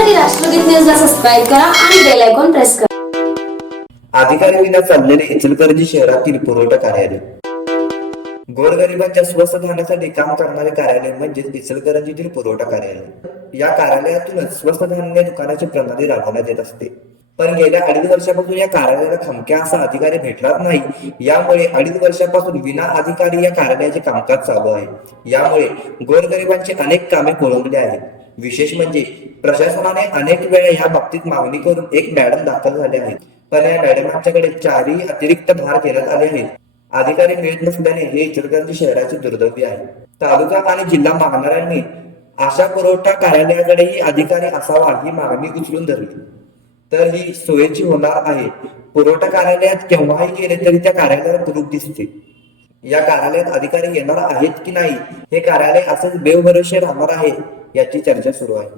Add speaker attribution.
Speaker 1: अपडेटसाठी राष्ट्रगीत न्यूजला सबस्क्राईब करा आणि बेल आयकॉन प्रेस करा.
Speaker 2: अधिकारी विना चाललेले इचलकरंजी शहरातील पुरवठा कार्यालय. गोरगरिबांच्या स्वस्त धान्यासाठी काम करणारे कार्यालय म्हणजे इचलकरंजीतील पुरवठा कार्यालय. या कार्यालयातूनच स्वस्त धान्य दुकानाची प्रणाली राबवण्यात येत असते. पण गेल्या अडीच वर्षापासून या कार्यालयाला खमक्या असा अधिकारी भेटलाच नाही. यामुळे अडीच वर्षापासून विना अधिकारी या कार्यालयाचे कामकाज चालू आहे. यामुळे गोरगरिबांची अनेक कामे खोळंबली आहेत. विशेष म्हणजे प्रशासनाने अनेक वेळा या बाबतीत मागणी करून एक मॅडम दाखल झाले आहेत. पण या मॅडमांच्याकडे चारही अतिरिक्त भार घेण्यात आले आहेत. अधिकारी मिळत नसल्याने हे इचलकरंजी शहराचे दुर्दैवी आहे. तालुका आणि जिल्हा मागणाऱ्यांनी आशा पुरवठा कार्यालयाकडेही अधिकारी असावा ही मागणी उचलून धरली. तर ही सोयीची होणार आहे. पुरवठा कार्यालयात केव्हाही गेले तरी त्या कार्यालयात रूप दिसते. या कार्यालयात अधिकारी येणार आहेत की नाही हे कार्यालय असेच बेभरोशे राहणार आहे याची चर्चा सुरू आहे.